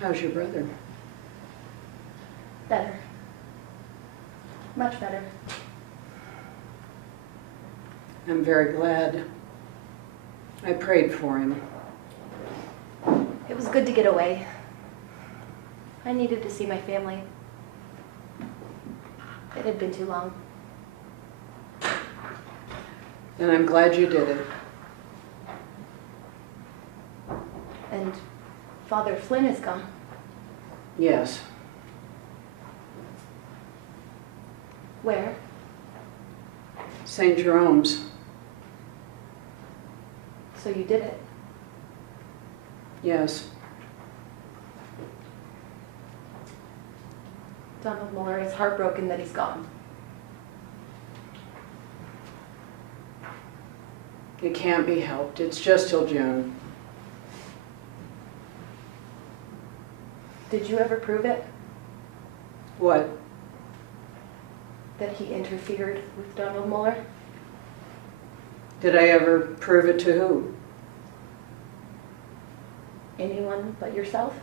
How's your brother? Better. Much better. I'm very glad. I prayed for him. It was good to get away. I needed to see my family. It had been too long. And I'm glad you did it. And Father Flynn is gone. Yes. Where? St. Jerome's. So you did it. Yes. Donald Muller is heartbroken that he's gone. It can't be helped. It's just till June. Did you ever prove it? What? That he interfered with Donald Muller? Did I ever prove it to who? Anyone but yourself?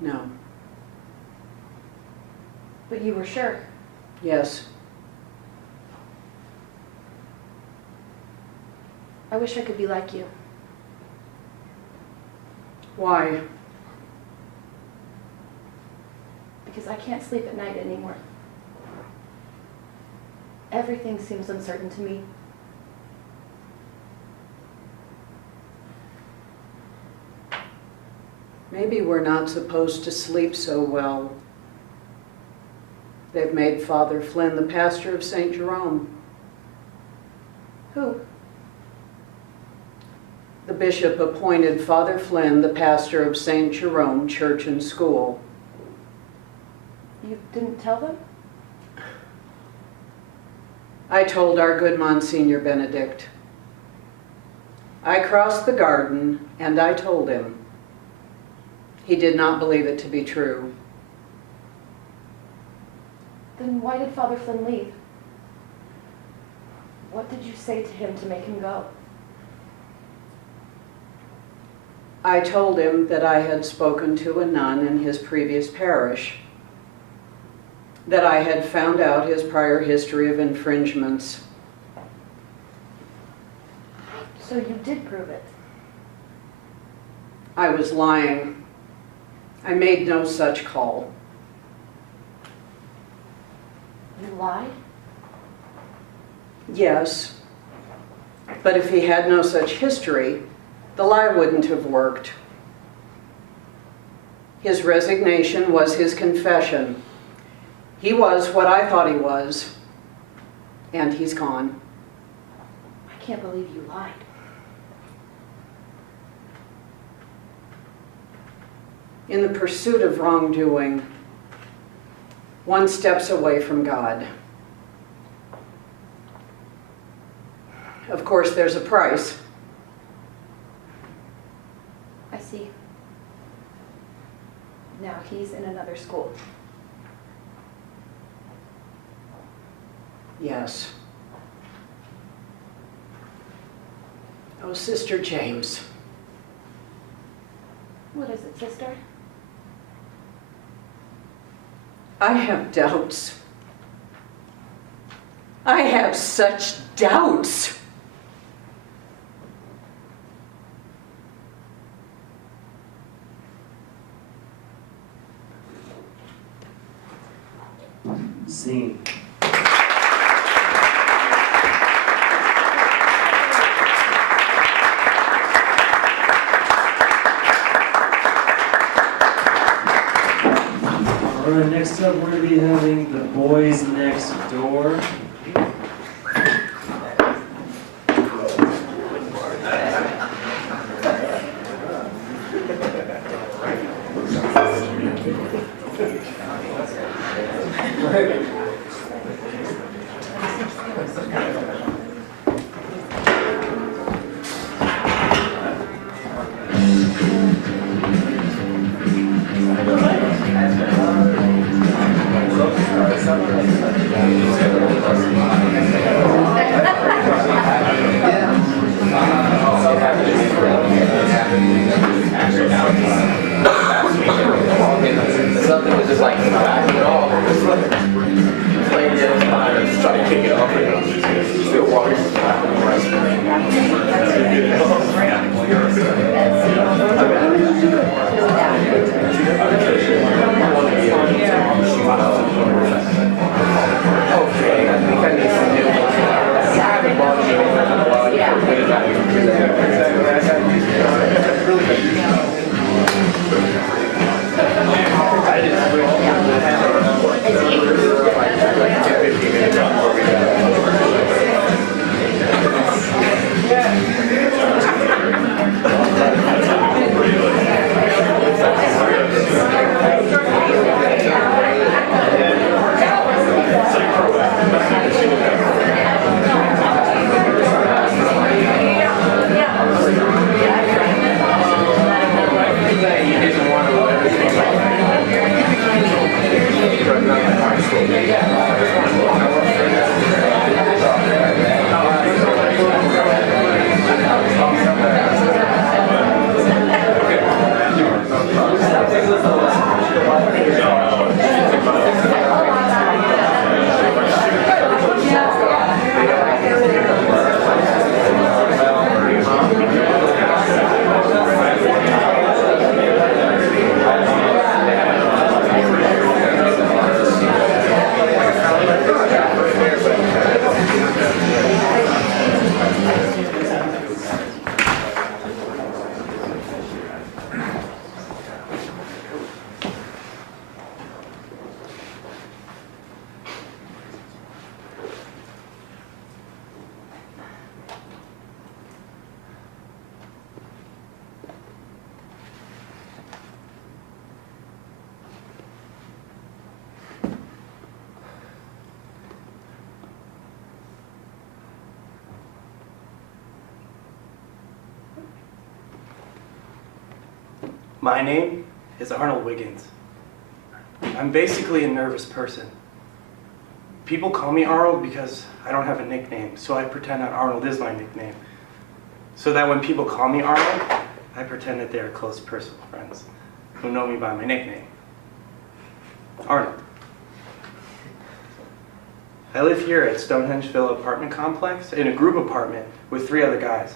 No. But you were sure. Yes. I wish I could be like you. Why? Because I can't sleep at night anymore. Everything seems uncertain to me. Maybe we're not supposed to sleep so well. They've made Father Flynn the pastor of St. Jerome. Who? The bishop appointed Father Flynn the pastor of St. Jerome Church and School. You didn't tell them? I told our good Monsignor Benedict. I crossed the garden and I told him. He did not believe it to be true. Then why did Father Flynn leave? What did you say to him to make him go? I told him that I had spoken to a nun in his previous parish, that I had found out his prior history of infringements. So you did prove it. I was lying. I made no such call. You lied? Yes, but if he had no such history, the lie wouldn't have worked. His resignation was his confession. He was what I thought he was, and he's gone. I can't believe you lied. In the pursuit of wrongdoing, one steps away from God. Of course, there's a price. I see. Now he's in another school. Yes. Oh, Sister James. What is it, sister? I have doubts. I have such doubts. Scene. All right, next up we're going to be having The Boys Next Door. Okay, I think I need some new ones. I haven't bought any in a while. You feel good about My name is Arnold Wiggins. I'm basically a nervous person. People call me Arnold because I don't have a nickname, so I pretend that Arnold is my nickname. So that when people call me Arnold, I pretend that they're close personal friends who know me by my nickname, Arnold. I live here at Stonehenge Villa apartment complex in a group apartment with 3 other guys.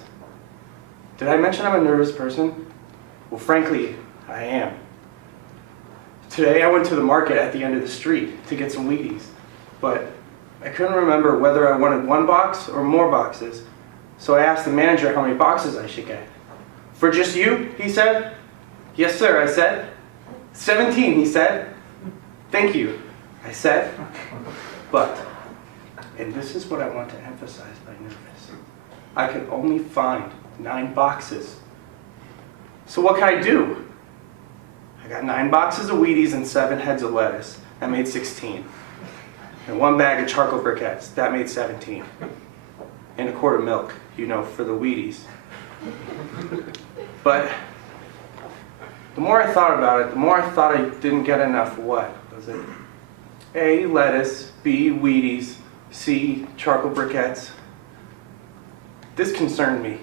Did I mention I'm a nervous person? Well, frankly, I am. Today I went to the market at the end of the street to get some Wheaties, but I couldn't remember whether I wanted 1 box or more boxes, so I asked the manager how many boxes I should get. For just you, he said. Yes, sir, I said. 17, he said. Thank you, I said. But, and this is what I want to emphasize by nervous, I could only find 9 boxes. So what can I do? I got 9 boxes of Wheaties and 7 heads of lettuce. That made 16. And 1 bag of charcoal briquettes. That made 17. And a quart of milk, you know, for the Wheaties. But the more I thought about it, the more I thought I didn't get enough what? Was it A, lettuce, B, Wheaties, C, charcoal briquettes? This concerned me.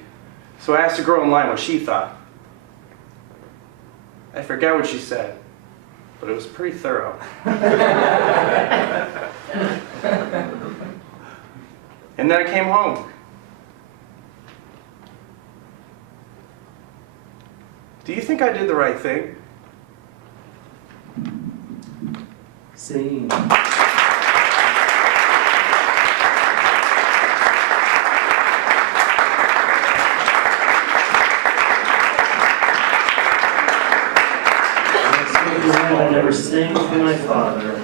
So I asked a girl in line what she thought. I forget what she said, but it was pretty thorough. And then I came home. Do you think I did the right thing? Same. I never sang for my father.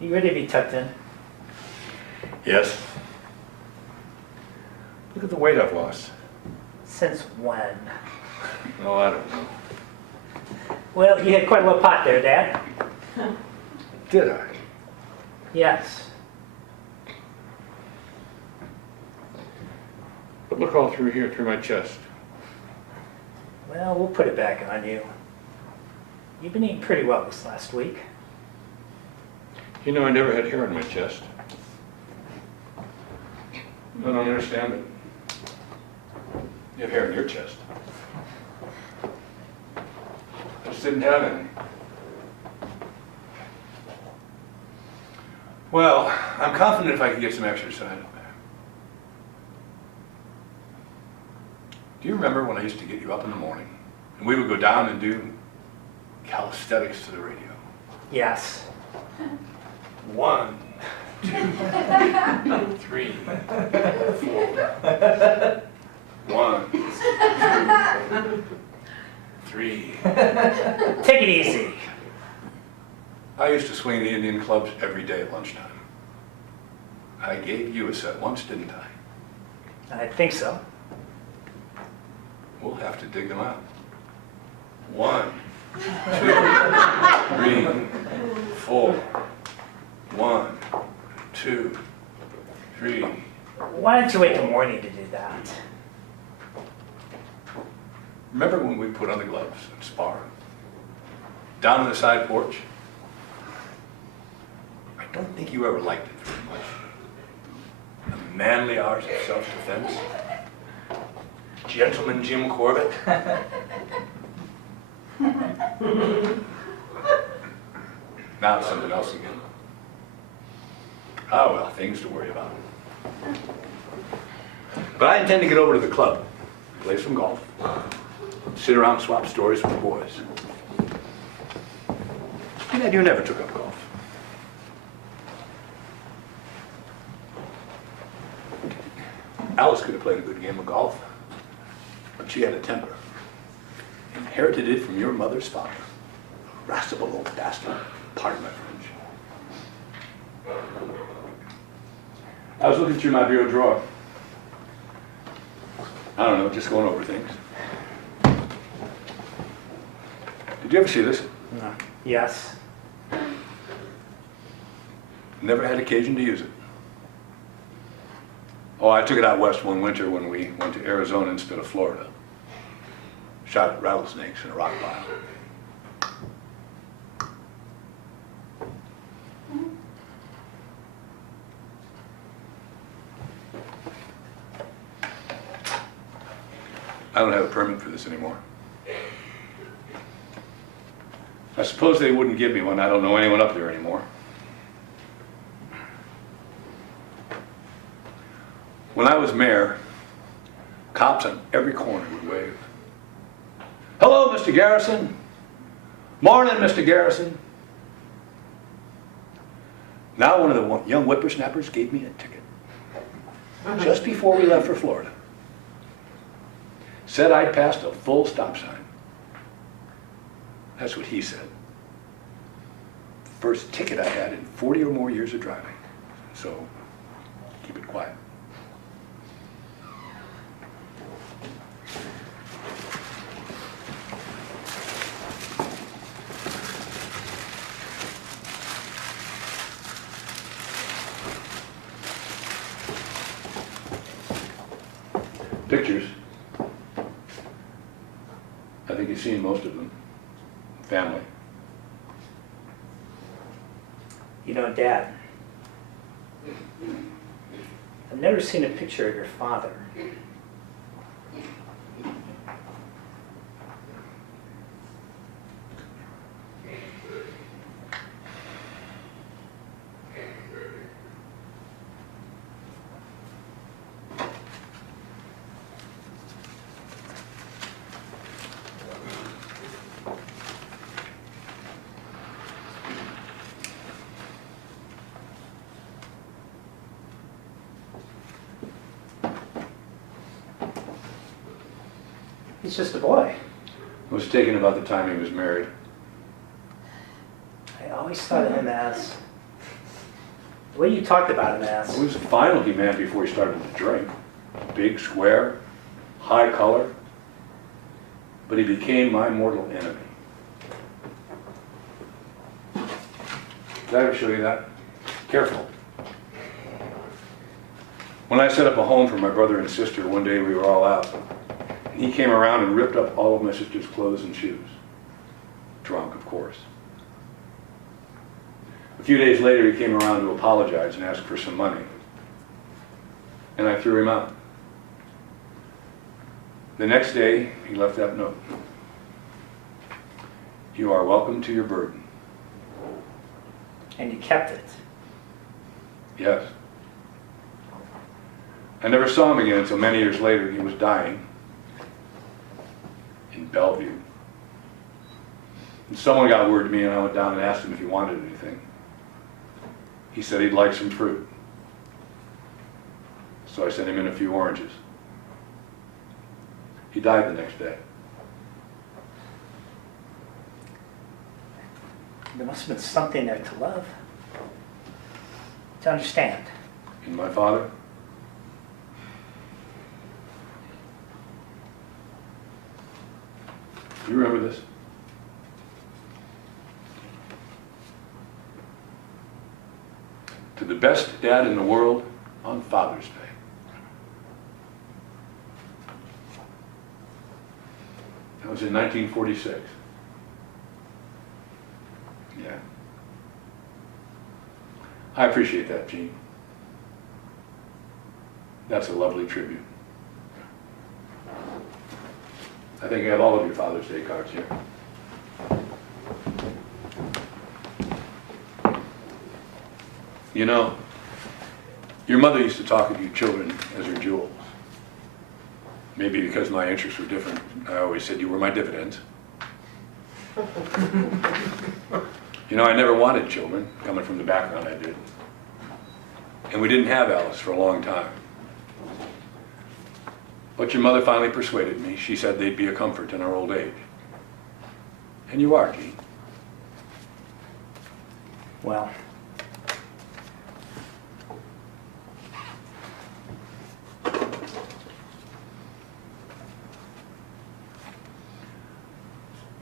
You ready to be tucked in? Yes. Look at the weight I've lost. Since when? Oh, I don't know. Well, you had quite a little pot there, Dad. Did I? Yes. But look all through here, through my chest. Well, we'll put it back on you. You've been eating pretty well this last week. You know, I never had hair on my chest. I don't understand it. You have hair on your chest. I just didn't have any. Well, I'm confident if I can get some exercise. Do you remember when I used to get you up in the morning and we would go down and do calisthenics to the radio? Yes. 1, 2, 3, 4. 1, 2, 3. Take it easy. I used to swing the Indian clubs every day at lunchtime. I gave you a set once, didn't I? I think so. We'll have to dig them out. 1, 2, 3, 4. 1, 2, 3. Why don't you wait till morning to do that? Remember when we put on the gloves and spar? Down on the side porch? I don't think you ever liked it very much. The manly art of self-defense. Gentleman Jim Corbett. Now it's something else again. Oh well, things to worry about. But I intend to get over to the club, play some golf, sit around and swap stories with the boys. And Dad, you never took up golf. Alice could have played a good game of golf, but she had a temper. Inherited it from your mother's father. Irascible old bastard. Pardon my French. I was looking through my bureau drawer. I don't know, just going over things. Did you ever see this? No. Yes. Never had occasion to use it. Oh, I took it out west one winter when we went to Arizona instead of Florida. Shot at rattlesnakes in a rock pile. I don't have a permit for this anymore. I suppose they wouldn't give me one. I don't know anyone up there anymore. When I was mayor, cops on every corner would wave. Hello, Mr. Garrison. Morning, Mr. Garrison. Now one of the young whippersnappers gave me a ticket. just before we left for Florida. Said I'd passed a full stop sign. That's what he said. First ticket I had in 40 or more years of driving. So, keep it quiet. Pictures. I think you've seen most of them. Family. You know, Dad, I've never seen a picture of your father. He's just a boy. I was taken about the time he was married. I always thought of him as, the way you talked about him as, He was a fine-looking man before he started to drink. Big, square, high color. But he became my mortal enemy. Did I ever show you that? Careful. When I set up a home for my brother and sister, one day we were all out. He came around and ripped up all of my sister's clothes and shoes. Drunk, of course. A few days later, he came around to apologize and ask for some money. And I threw him out. The next day, he left that note. You are welcome to your burden. and you kept it. Yes. I never saw him again until many years later. He was dying in Bellevue. And someone got word to me, and I went down and asked him if he wanted anything. He said he'd like some fruit. So I sent him in a few oranges. He died the next day. There must have been something there to love, to understand. And my father? Do you remember this? To the best dad in the world on Father's Day. That was in 1946. Yeah. I appreciate that, Gene. That's a lovely tribute. I think I have all of your Father's Day cards here. You know, your mother used to talk of you children as her jewels. Maybe because my interests were different, I always said you were my dividends. You know, I never wanted children, coming from the background I did. And we didn't have Alice for a long time. But your mother finally persuaded me. She said they'd be a comfort in our old age. And you are, Gene. Well,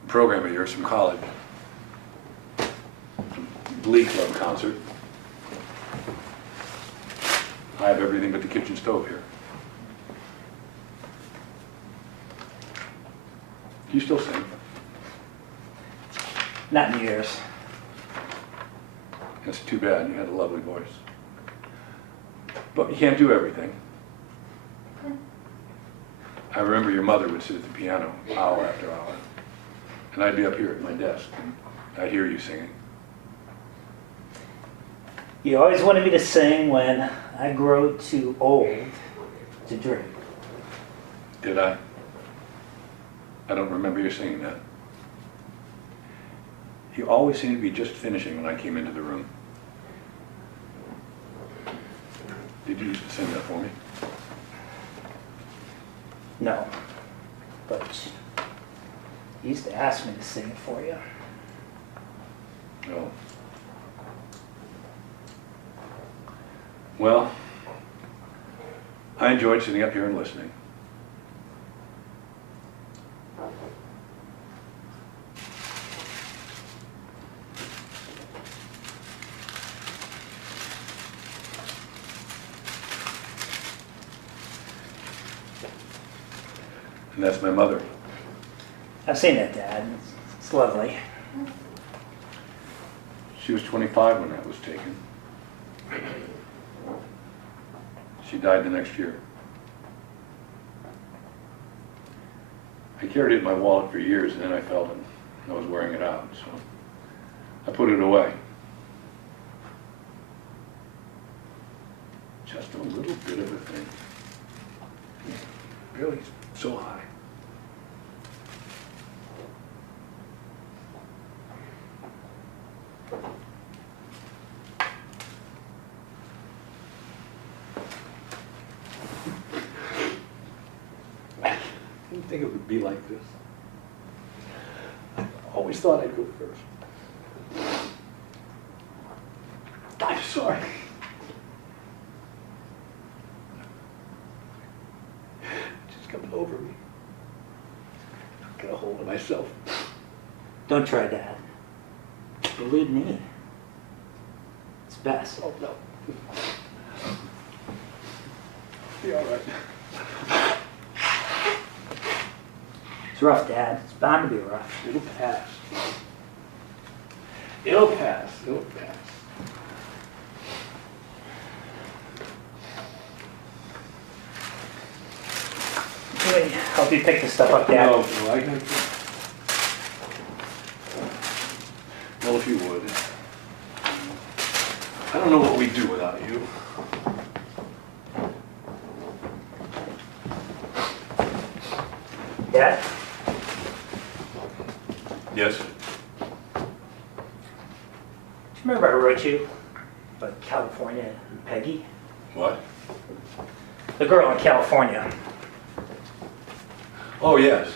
A program of yours from college. Glee Club concert. I have everything but the kitchen stove here. Do you still sing? not in years. That's too bad. You had a lovely voice. But you can't do everything. I remember your mother would sit at the piano hour after hour. And I'd be up here at my desk. And I'd hear you singing. You always wanted me to sing when I grow too old to drink. Did I? I don't remember you singing that. You always seemed to be just finishing when I came into the room. Did you used to sing that for me? No, but you used to ask me to sing it for you. No. Well, I enjoyed sitting up here and listening. And that's my mother. I've seen that, Dad. It's lovely. She was 25 when that was taken. She died the next year. I carried it in my wallet for years, and then I felt it. I was wearing it out, so I put it away. Just a little bit of a thing. Really so high. I didn't think it would be like this. I always thought I'd go first. I'm sorry. Just coming over me. Get a hold of myself. Don't try, Dad. Believe me. It's best. Oh, no. Be all right. It's rough, Dad. It's bound to be rough. It'll pass. It'll pass. It'll pass. Let me help you pick this stuff up, Dad. No, I can. Well, if you would. I don't know what we'd do without you. Dad? Yes? Do you remember I wrote you about California and Peggy? What? The girl in California. Oh, yes.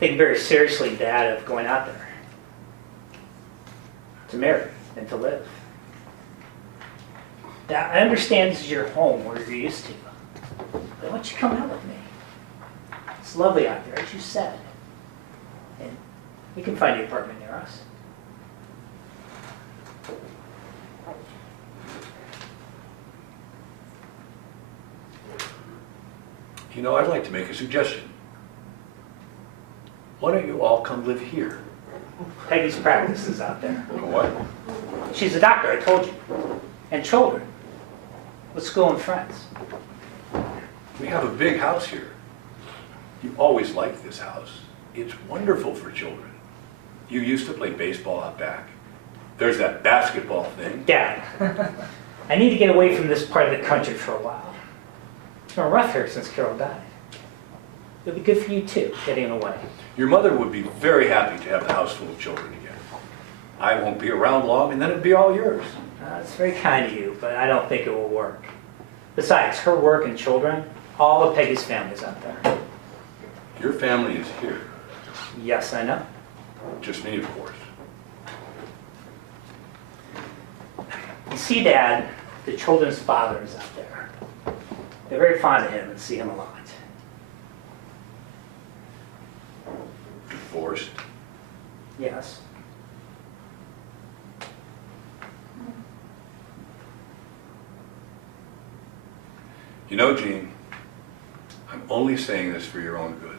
Think very seriously, Dad, of going out there. To marry and to live. Dad, I understand this is your home where you're used to. But why don't you come out with me? It's lovely out there, as you said. And we can find an apartment near us. You know, I'd like to make a suggestion. Why don't you all come live here? Peggy's practice is out there. What? She's a doctor, I told you. And children. With school and friends. We have a big house here. You always liked this house. It's wonderful for children. You used to play baseball out back. There's that basketball thing. Dad, I need to get away from this part of the country for a while. It's been rough here since Carol died. It'll be good for you too, getting away. Your mother would be very happy to have the house full of children again. I won't be around long, and then it'll be all yours. It's very kind of you, but I don't think it will work. Besides, her work and children, all of Peggy's family's out there. Your family is here. Yes, I know. Just me, of course. You see, Dad, the children's father is out there. They're very fond of him and see him a lot. Divorced. Yes. You know, Gene, I'm only saying this for your own good.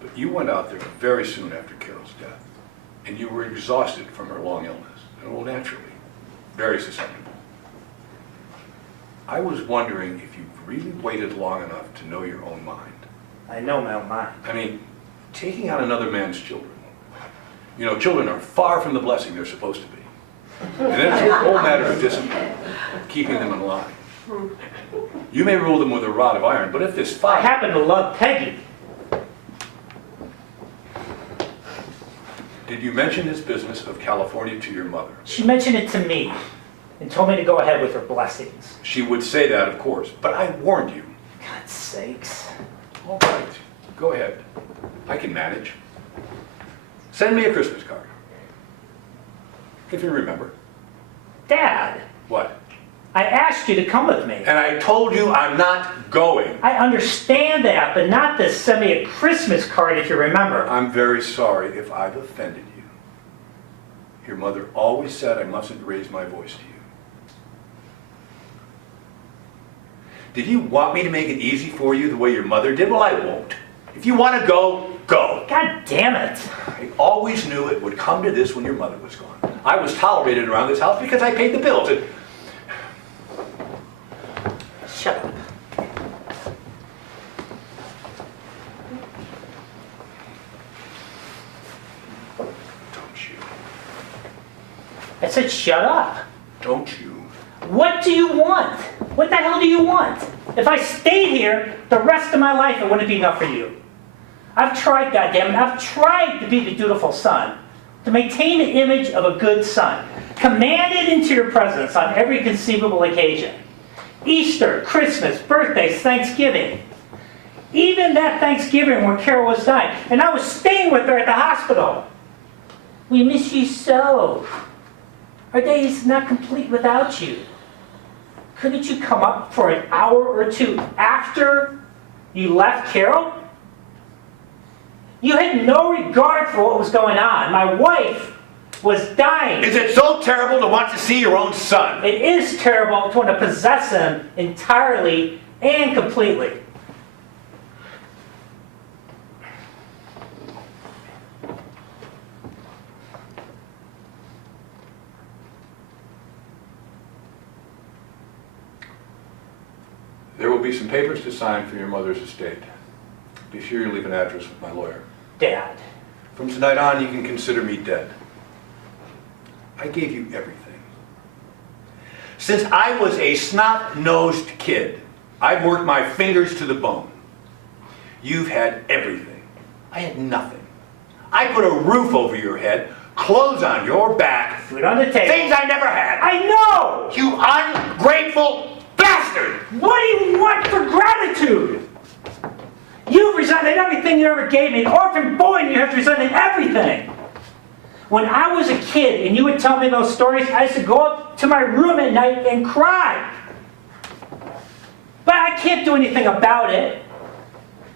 But you went out there very soon after Carol's death, and you were exhausted from her long illness, and well, naturally, very susceptible. I was wondering if you've really waited long enough to know your own mind. I know my own mind. I mean, taking out another man's children. You know, children are far from the blessing they're supposed to be. And it's a whole matter of discipline, keeping them in line. You may rule them with a rod of iron, but if this I father... happen to love Peggy. Did Did you mention this business of California to your mother? She mentioned it to me and told me to go ahead with her blessings. She would say that, of course, but I warned you. God's sakes. All right, go ahead. I can manage. Send me a Christmas card. If you remember. Dad, What? I asked you to come with me. And I told you I'm not going. I understand that, but not to send me a Christmas card if you remember. I'm very sorry if I've offended you. Your mother always said I mustn't raise my voice to you. Did you want me to make it easy for you the way your mother did? Well, I won't. If you want to go, go. God damn it. I always knew it would come to this when your mother was gone. I was tolerated around this house because I paid the bills. And Shut up. don't you? I said shut up. Don't you? What do you want? What the hell do you want? If I stayed here the rest of my life, it wouldn't be enough for you. I've tried, goddammit, I've tried to be the dutiful son, to maintain the image of a good son, commanded into your presence on every conceivable occasion. Easter, Christmas, birthdays, Thanksgiving. Even that Thanksgiving when Carol was dying, and I was staying with her at the hospital. We miss you so. Our day is not complete without you. Couldn't you come up for an hour or two after you left Carol? You had no regard for what was going on. My wife was dying. Is it so terrible to want to see your own son? It is terrible to want to possess him entirely and completely. There will be some papers to sign for your mother's estate. Be sure you leave an address with my lawyer. Dad. From tonight on, you can consider me dead. I gave you everything. Since I was a snot-nosed kid, I've worked my fingers to the bone. You've had everything. I had nothing. I put a roof over your head, clothes on your back, Food on the table. things I never had. I know! You ungrateful bastard! What do you want for gratitude? You've resented everything you ever gave me. An orphan boy, and you have resented everything. When I was a kid and you would tell me those stories, I used to go up to my room at night and cry. But I can't do anything about it.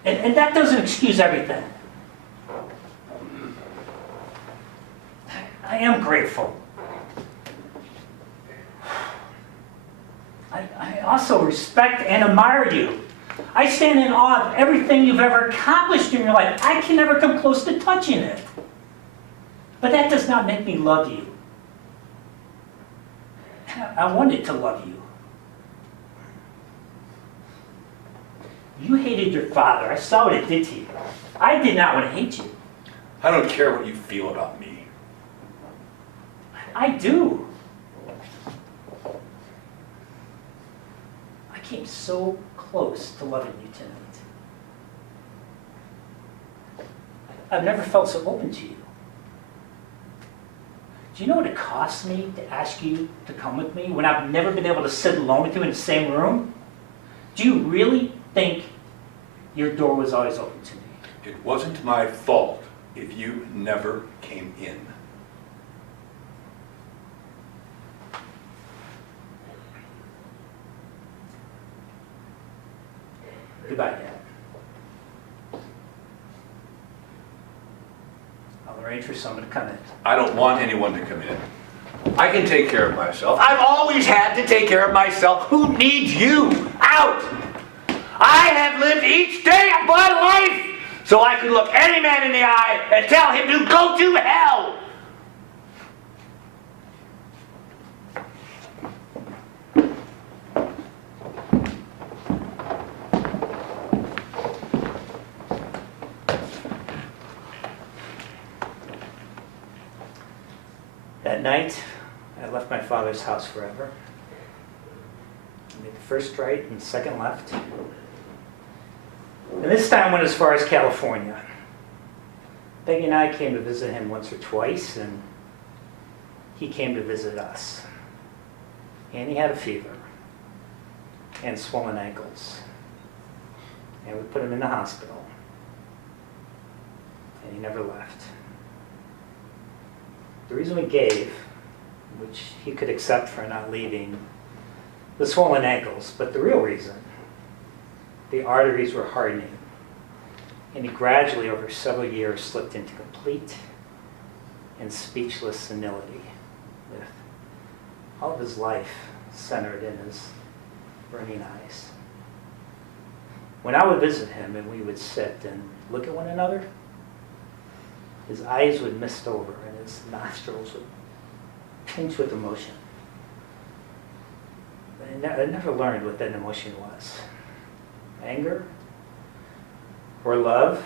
And that doesn't excuse everything. I am grateful. I also respect and admire you. I stand in awe of everything you've ever accomplished in your life. I can never come close to touching it. But that does not make me love you. I wanted to love you. You hated your father. I saw what it did to you. I did not want to hate you. I don't care what you feel about me. I do. I came so close to loving you tonight. I've never felt so open to you. Do you know what it costs me to ask you to come with me when I've never been able to sit alone with you in the same room? Do you really think your door was always open to me? It wasn't my fault if you never came in. Goodbye, Dad. I'll arrange for someone to come in. I don't want anyone to come in. I can take care of myself. I've always had to take care of myself. Who needs you? Out! I have lived each day of my life so I could look any man in the eye and tell him to go to hell! That night, I left my father's house forever. I made the first right and the second left. And this time went as far as California. Peggy and I came to visit him once or twice, and he came to visit us. And he had a fever and swollen ankles. And we put him in the hospital. And he never left. The reason we gave, which he could accept for not leaving, the swollen ankles, but the real reason, the arteries were hardening. And he gradually, over several years, slipped into complete and speechless senility, with all of his life centered in his burning eyes. When I would visit him and we would sit and look at one another, his eyes would mist over and his nostrils would pinch with emotion. I never learned what that emotion was. Anger, or love,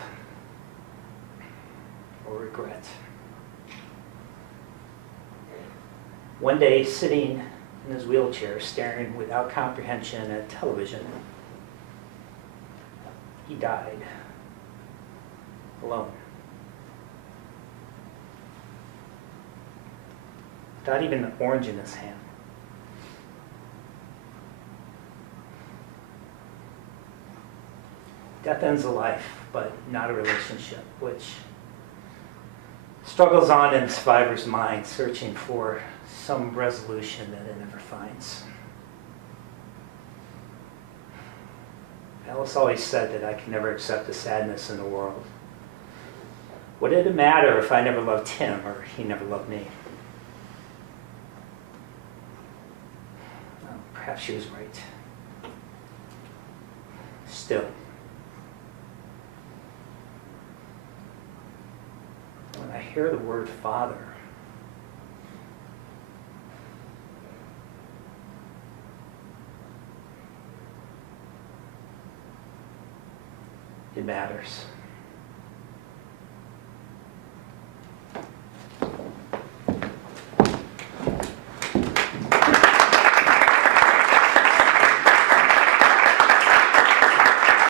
or regret. One day, sitting in his wheelchair, staring without comprehension at television, he died alone. Without even an orange in his hand. Death ends a life, but not a relationship, which struggles on in the survivor's mind, searching for some resolution that it never finds. Alice always said that I could never accept the sadness in the world. What did it matter if I never loved him or he never loved me? Well, perhaps she was right. Still, when I hear the word Father, it matters.